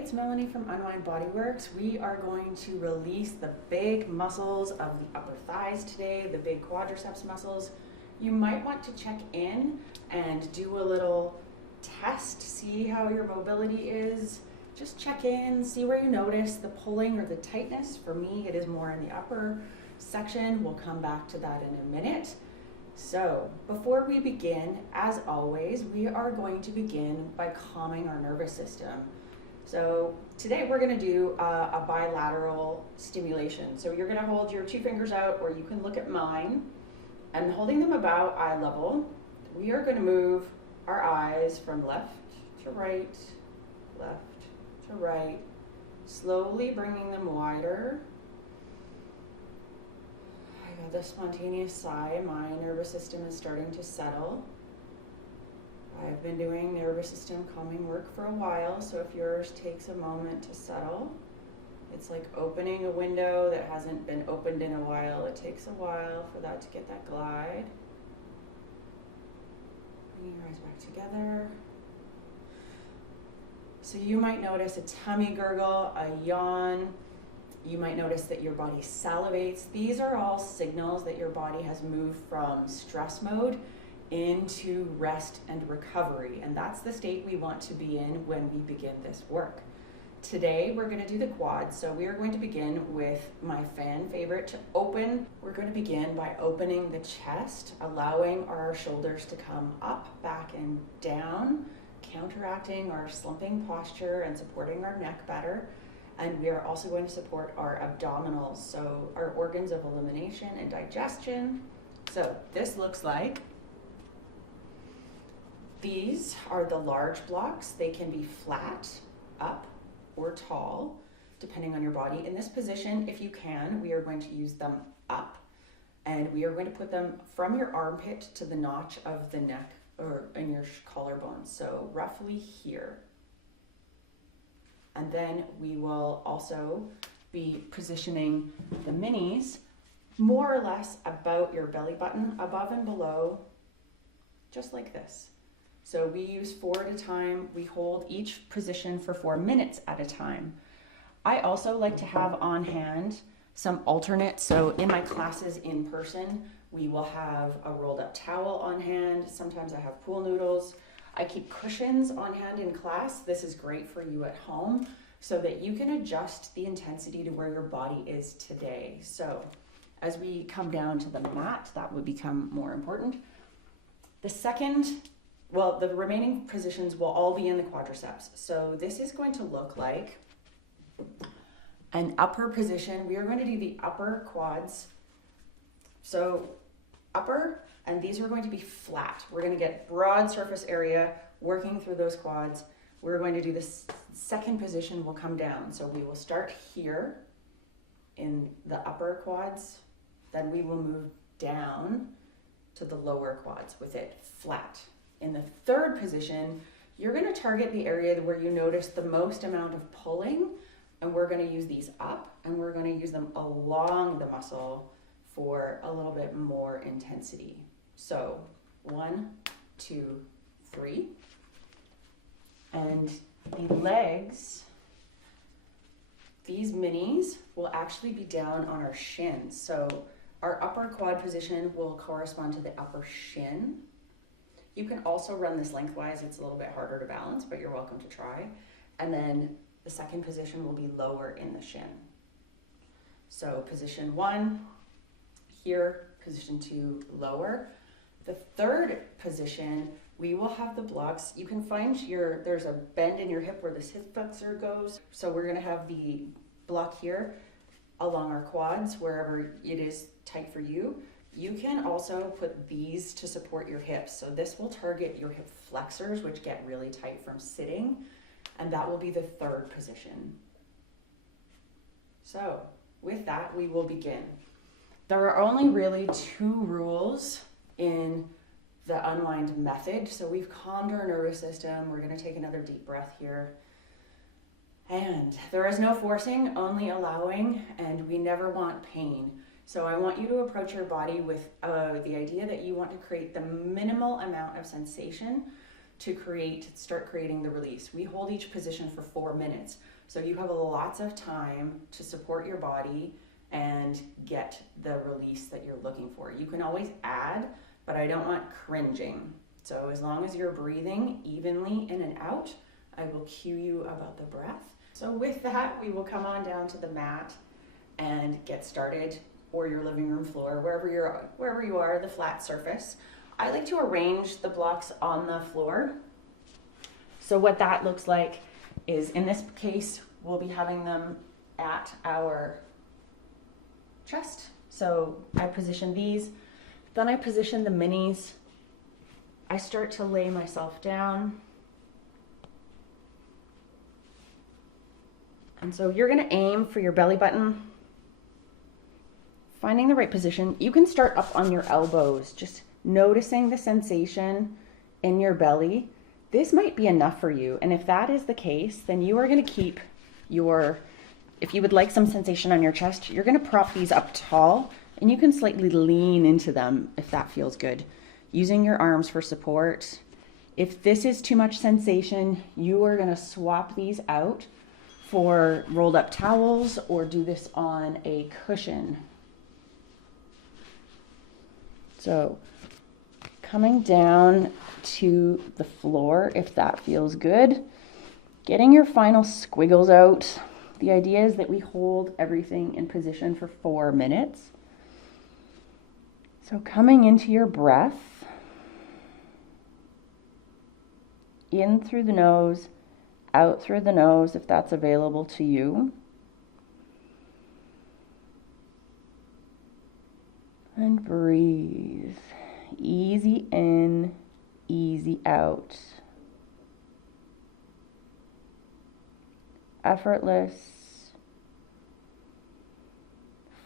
it's Melanie from Unwind Bodyworks. We are going to release the big muscles of the upper thighs today, the big quadriceps muscles. You might want to check in and do a little test, see how your mobility is. Just check in, see where you notice the pulling or the tightness. For me, it is more in the upper section. We'll come back to that in a minute. So before we begin, as always, we are going to begin by calming our nervous system. So today we're going to do a bilateral stimulation. So you're going to hold your 2 fingers out, or you can look at mine, and holding them about eye level, we are going to move our eyes from left to right, slowly bringing them wider. I got the spontaneous sigh. My nervous system is starting to settle. I've been doing nervous system calming work for a while, so if yours takes a moment to settle, it's like opening a window that hasn't been opened in a while. It takes a while for that to get that glide. Bringing your eyes back together. So you might notice a tummy gurgle, a yawn. You might notice that your body salivates. These are all signals that your body has moved from stress mode into rest and recovery. And that's the state we want to be in when we begin this work. Today, we're going to do the quads. So we are going to begin with my fan favorite to open. We're going to begin by opening the chest, allowing our shoulders to come up, back, and down, counteracting our slumping posture and supporting our neck better. And we are also going to support our abdominals, so our organs of elimination and digestion. So this looks like, these are the large blocks. They can be flat, up, or tall, depending on your body. In this position, if you can, we are going to use them up, and we are going to put them from your armpit to the notch of the neck or in your collarbone, so roughly here. And then we will also be positioning the minis more or less about your belly button, above and below, just like this. So we use 4 at a time. We hold each position for 4 minutes at a time. I also like to have on hand some alternate. So in my classes in person, we will have a rolled up towel on hand. Sometimes I have pool noodles. I keep cushions on hand in class. This is great for you at home so that you can adjust the intensity to where your body is today. So as we come down to the mat, that would become more important. The remaining positions will all be in the quadriceps. So this is going to look like an upper position. We are going to do the upper quads. So upper, and these are going to be flat. We're going to get broad surface area working through those quads. We're going to do this second position, will come down. So we will start here in the upper quads, then we will move down to the lower quads with it flat. In the third position, you're going to target the area where you notice the most amount of pulling, and we're going to use these up, and we're going to use them along the muscle for a little bit more intensity. So 1, 2, 3. And the legs, these minis will actually be down on our shins. So our upper quad position will correspond to the upper shin. You can also run this lengthwise. It's a little bit harder to balance, but you're welcome to try. And then the second position will be lower in the shin. So position 1, here, position 2, lower. The third position, we will have the blocks. You can find there's a bend in your hip where this hip flexor goes. So we're gonna have the block here along our quads, wherever it is tight for you. You can also put these to support your hips. So this will target your hip flexors, which get really tight from sitting, and that will be the third position. So with that, we will begin. There are only really 2 rules in the unwind method. So we've calmed our nervous system. We're going to take another deep breath here. And there is no forcing, only allowing, and we never want pain. So I want you to approach your body with the idea that you want to create the minimal amount of sensation to start creating the release. We hold each position for 4 minutes. So you have lots of time to support your body and get the release that you're looking for. You can always add, but I don't want cringing. So as long as you're breathing evenly in and out, I will cue you about the breath. So with that, we will come on down to the mat and get started, or your living room floor, wherever you are, the flat surface. I like to arrange the blocks on the floor. So what that looks like is, in this case, we'll be having them at our chest. So I position these, then I position the minis. I start to lay myself down. And so you're gonna aim for your belly button, finding the right position. You can start up on your elbows, just noticing the sensation in your belly. This might be enough for you. And if that is the case, then you are gonna keep if you would like some sensation on your chest, you're gonna prop these up tall, and you can slightly lean into them if that feels good, using your arms for support. If this is too much sensation, you are gonna swap these out for rolled up towels or do this on a cushion. So coming down to the floor, if that feels good, getting your final squiggles out. The idea is that we hold everything in position for 4 minutes. So coming into your breath, in through the nose, out through the nose if that's available to you. And breathe. Easy in, easy out. Effortless.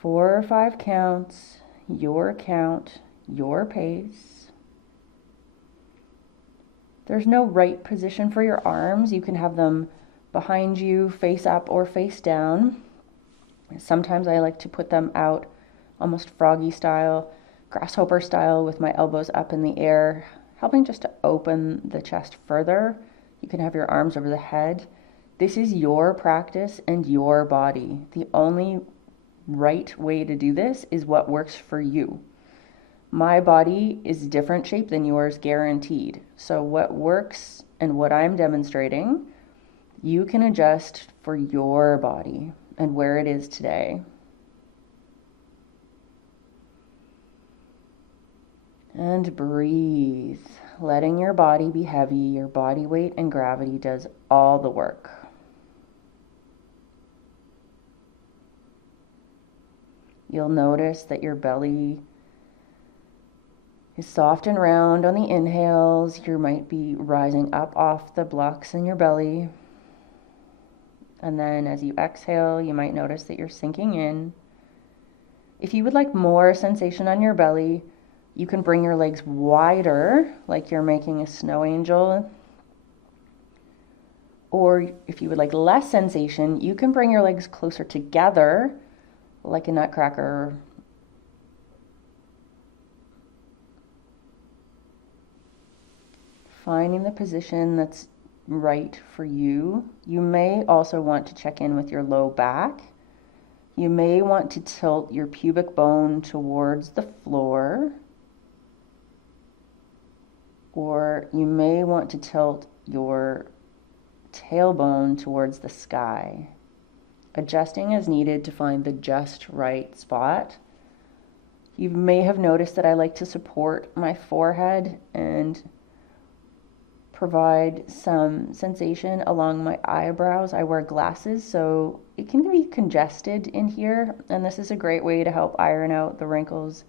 4 or 5 counts, your count, your pace. There's no right position for your arms. You can have them behind you, face up or face down. Sometimes I like to put them out almost froggy style, grasshopper style, with my elbows up in the air, helping just to open the chest further. You can have your arms over the head. This is your practice and your body. The only right way to do this is what works for you. My body is different shape than yours, guaranteed. So what works and what I'm demonstrating, you can adjust for your body and where it is today. And breathe, letting your body be heavy. Your body weight and gravity does all the work. You'll notice that your belly is soft and round on the inhales. You might be rising up off the blocks in your belly. And then as you exhale, you might notice that you're sinking in. If you would like more sensation on your belly, you can bring your legs wider, like you're making a snow angel. Or if you would like less sensation, you can bring your legs closer together, like a nutcracker. Finding the position that's right for you. You may also want to check in with your low back. You may want to tilt your pubic bone towards the floor. Or you may want to tilt your tailbone towards the sky. Adjusting as needed to find the just right spot. You may have noticed that I like to support my forehead and provide some sensation along my eyebrows. I wear glasses, so it can be congested in here, and this is a great way to help iron out the wrinkles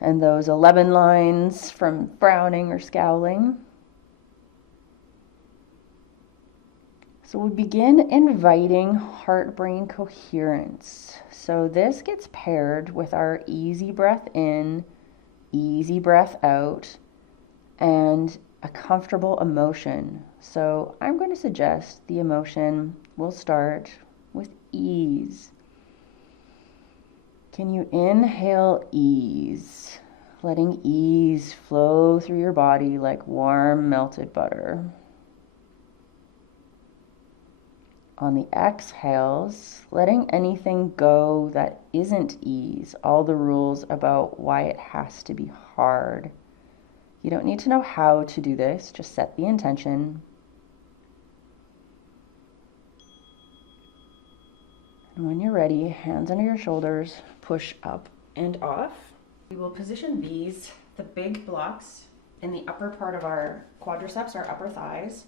and those 11 lines from frowning or scowling. So we begin inviting heart-brain coherence. So this gets paired with our easy breath in, easy breath out, and a comfortable emotion. So I'm going to suggest the emotion will start with ease. Can you inhale ease? letting ease flow through your body like warm melted butter. On the exhales, letting anything go that isn't ease, all the rules about why it has to be hard. You don't need to know how to do this, just set the intention. And when you're ready, hands under your shoulders, push up and off. We will position these, the big blocks, in the upper part of our quadriceps, our upper thighs.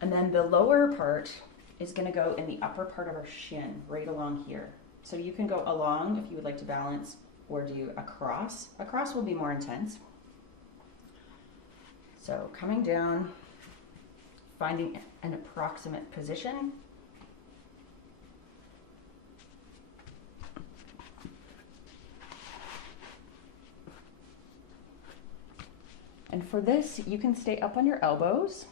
And then the lower part is going to go in the upper part of our shin, right along here. So you can go along if you would like to balance, or do across. Across will be more intense. So coming down, finding an approximate position. And for this, you can stay up on your elbows,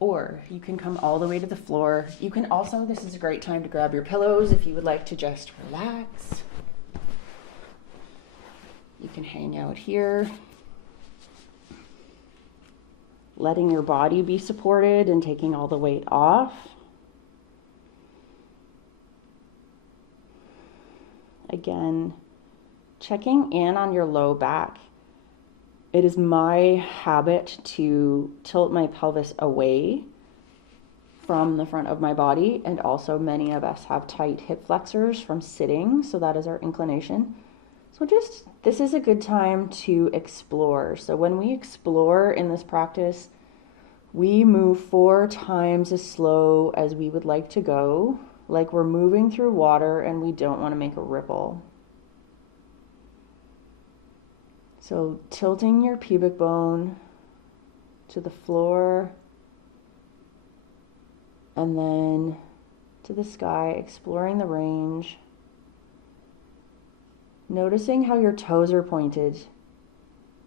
or you can come all the way to the floor. You can also, this is a great time to grab your pillows if you would like to just relax. You can hang out here, letting your body be supported and taking all the weight off. Again, checking in on your low back. It is my habit to tilt my pelvis away from the front of my body, and also many of us have tight hip flexors from sitting, so that is our inclination. So this is a good time to explore. So when we explore in this practice, we move 4 times as slow as we would like to go, like we're moving through water and we don't want to make a ripple. So tilting your pubic bone to the floor and then to the sky, exploring the range. Noticing how your toes are pointed.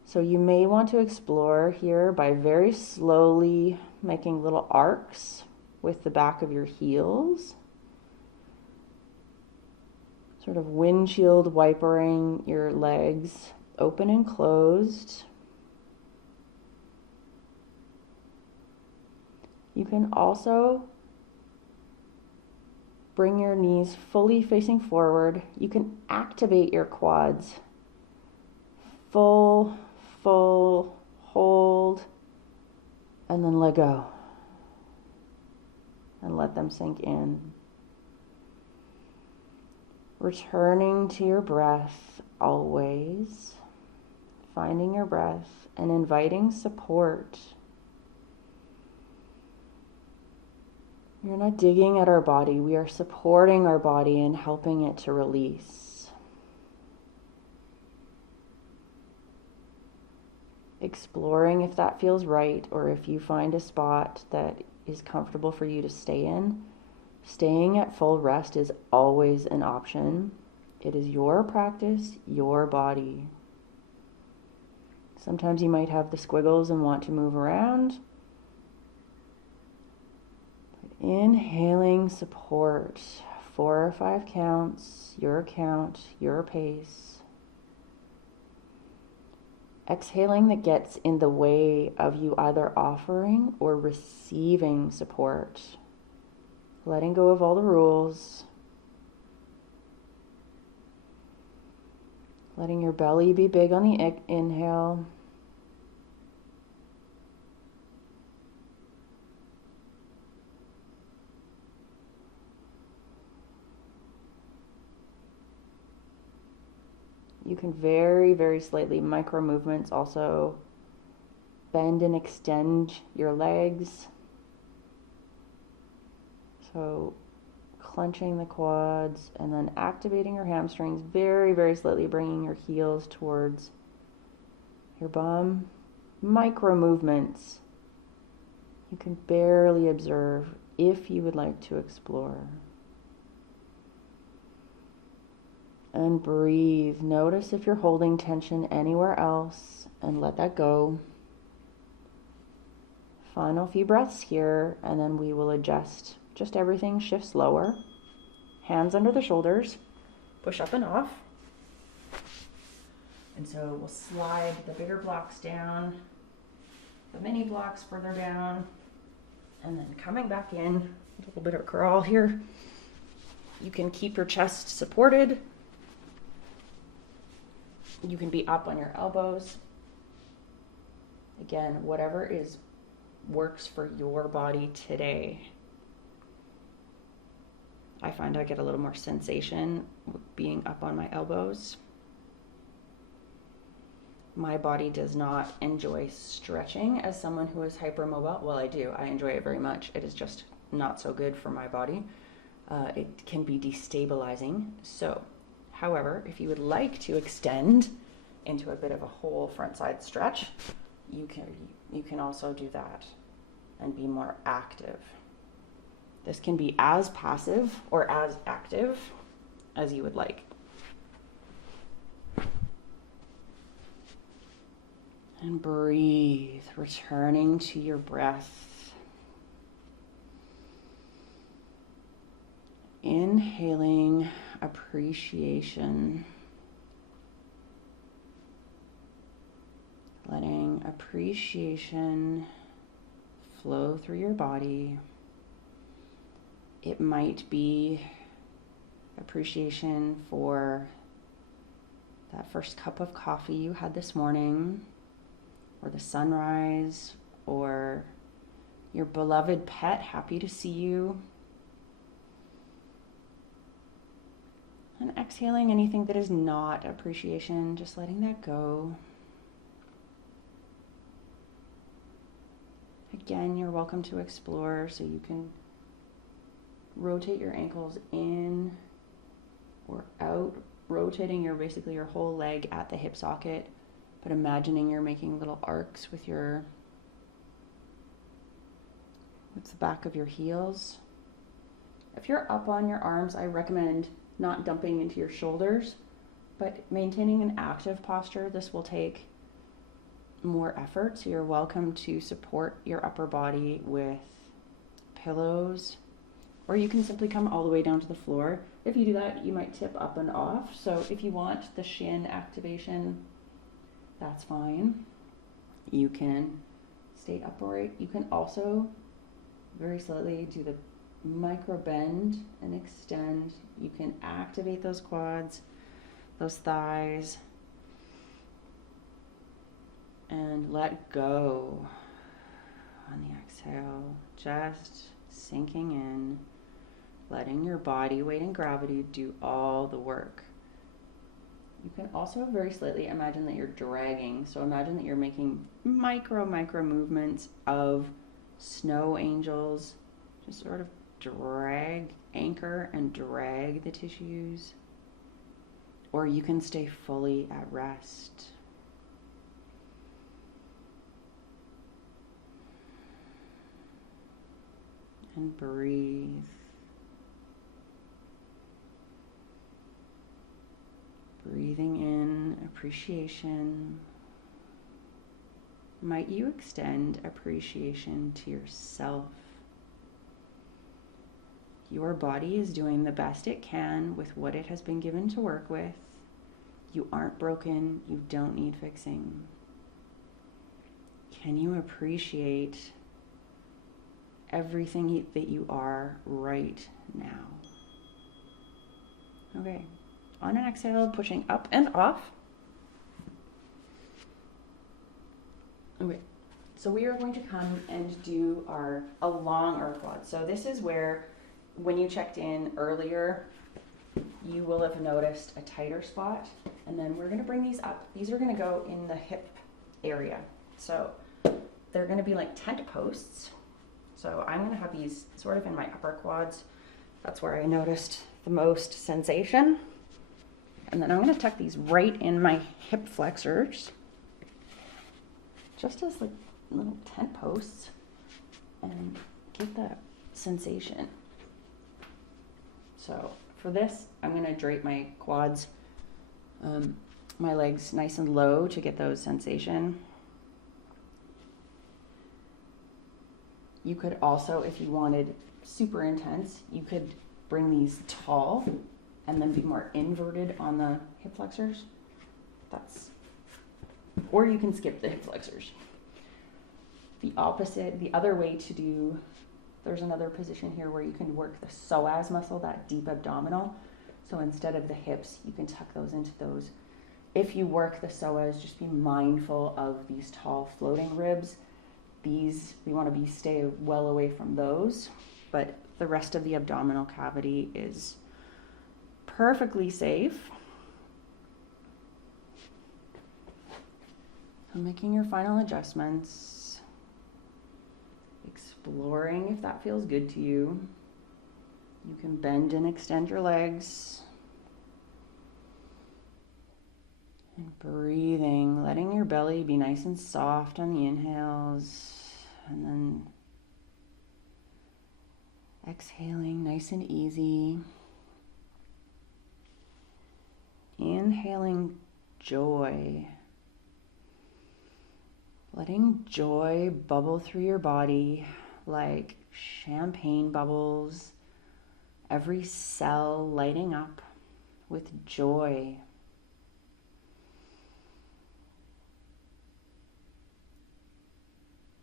So you may want to explore here by very slowly making little arcs with the back of your heels. Sort of windshield wipering your legs open and closed. You can also bring your knees fully facing forward. You can activate your quads. Full, hold, and then let go. And let them sink in. Returning to your breath always. Finding your breath and inviting support. We're not digging at our body. We are supporting our body and helping it to release. Exploring if that feels right, or if you find a spot that is comfortable for you to stay in. Staying at full rest is always an option. It is your practice, your body. Sometimes you might have the squiggles and want to move around. Inhaling support, 4 or 5 counts, your count, your pace. Exhaling that gets in the way of you either offering or receiving support. Letting go of all the rules. Letting your belly be big on the inhale. You can very, very slightly micro movements also bend and extend your legs. So clenching the quads and then activating your hamstrings, very, very slightly bringing your heels towards your bum. Micro movements you can barely observe if you would like to explore. And breathe. Notice if you're holding tension anywhere else and let that go. Final few breaths here, and then we will adjust. Just everything shifts lower. Hands under the shoulders. Push up and off. And so we'll slide the bigger blocks down, the mini blocks further down, and then coming back in, a little bit of crawl here. You can keep your chest supported. You can be up on your elbows. Again, whatever works for your body today. I find I get a little more sensation being up on my elbows. My body does not enjoy stretching as someone who is hypermobile. Well, I do. I enjoy it very much. It is just not so good for my body. It can be destabilizing. So, however, if you would like to extend into a bit of a whole front side stretch, you can also do that and be more active. This can be as passive or as active as you would like. And breathe, returning to your breath. Inhaling appreciation. Letting appreciation flow through your body. It might be appreciation for that first cup of coffee you had this morning, or the sunrise, or your beloved pet happy to see you. And exhaling anything that is not appreciation, just letting that go. Again, you're welcome to explore, so you can rotate your ankles in or out, rotating basically your whole leg at the hip socket, but imagining you're making little arcs with the back of your heels. If you're up on your arms, I recommend not dumping into your shoulders, but maintaining an active posture. This will take more effort, so you're welcome to support your upper body with pillows, or you can simply come all the way down to the floor. If you do that, you might tip up and off. So if you want the shin activation, that's fine. You can stay upright. You can also very slowly do the micro bend and extend. You can activate those quads, those thighs, and let go on the exhale, just sinking in, letting your body weight and gravity do all the work. You can also very slightly imagine that you're dragging. So imagine that you're making micro movements of snow angels. Just sort of anchor and drag the tissues. Or you can stay fully at rest. And breathe. Breathing in appreciation. Might you extend appreciation to yourself? Your body is doing the best it can with what it has been given to work with. You aren't broken. You don't need fixing. Can you appreciate everything that you are right now? Okay. On an exhale, pushing up and off. Okay, so we are going to come and do along our quads. So this is where, when you checked in earlier, you will have noticed a tighter spot. And then we're going to bring these up. These are going to go in the hip area. So they're going to be like tent posts. So I'm going to have these sort of in my upper quads. That's where I noticed the most sensation. And then I'm going to tuck these right in my hip flexors, just as like little tent posts, and get that sensation. So for this, I'm going to drape my quads, my legs nice and low to get those sensation. You could also, if you wanted super intense, you could bring these tall and then be more inverted on the hip flexors. That's or you can skip the hip flexors. The other way to do, there's another position here where you can work the psoas muscle, that deep abdominal. So instead of the hips, you can tuck those into those. If you work the psoas, just be mindful of these tall floating ribs. These, we want to stay well away from those, but the rest of the abdominal cavity is perfectly safe. So making your final adjustments, exploring if that feels good to you. You can bend and extend your legs. And breathing, letting your belly be nice and soft on the inhales, and then exhaling nice and easy. Inhaling joy. Letting joy bubble through your body like champagne bubbles. Every cell lighting up with joy.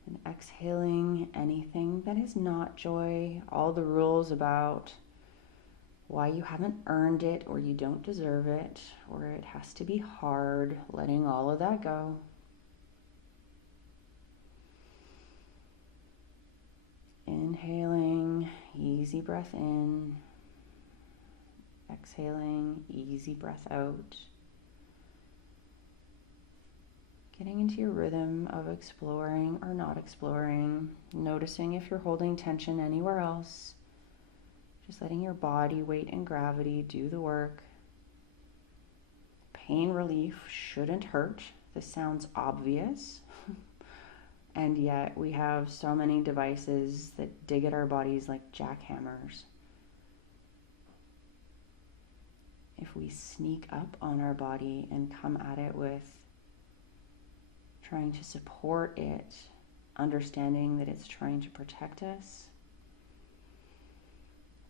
And exhaling anything that is not joy, all the rules about why you haven't earned it or you don't deserve it or it has to be hard, letting all of that go. Inhaling, easy breath in. Exhaling, easy breath out. Getting into your rhythm of exploring or not exploring, noticing if you're holding tension anywhere else. Just letting your body, weight, and gravity do the work. Pain relief shouldn't hurt. This sounds obvious. And yet we have so many devices that dig at our bodies like jackhammers. If we sneak up on our body and come at it with trying to support it, understanding that it's trying to protect us,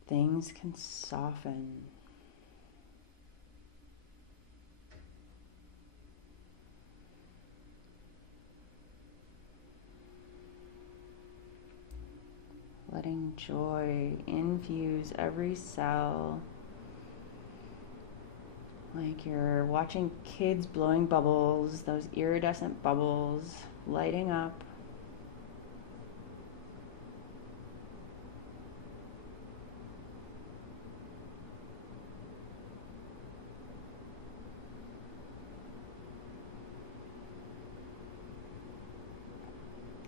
things can soften. Letting joy infuse every cell. Like you're watching kids blowing bubbles, those iridescent bubbles lighting up.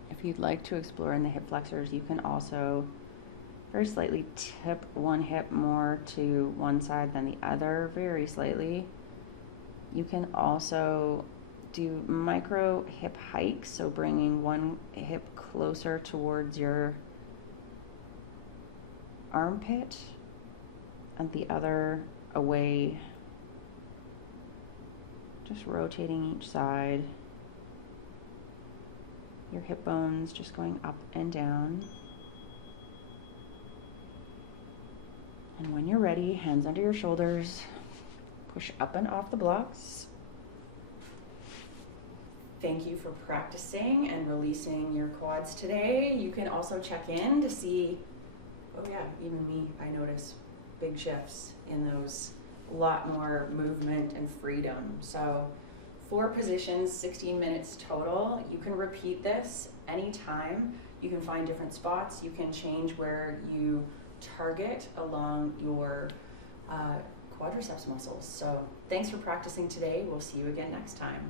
If you'd like to explore in the hip flexors, you can also very slightly tip one hip more to one side than the other, very slightly. You can also do micro hip hikes, so bringing one hip closer towards your armpit and the other away, just rotating each side. Your hip bones just going up and down. And when you're ready, hands under your shoulders, push up and off the blocks. Thank you for practicing and releasing your quads today. You can also check in to see, oh yeah, even me, I notice big shifts in those, a lot more movement and freedom. So 4 positions, 16 minutes total. You can repeat this anytime. You can find different spots. You can change where you target along your quadriceps muscles. So thanks for practicing today. We'll see you again next time.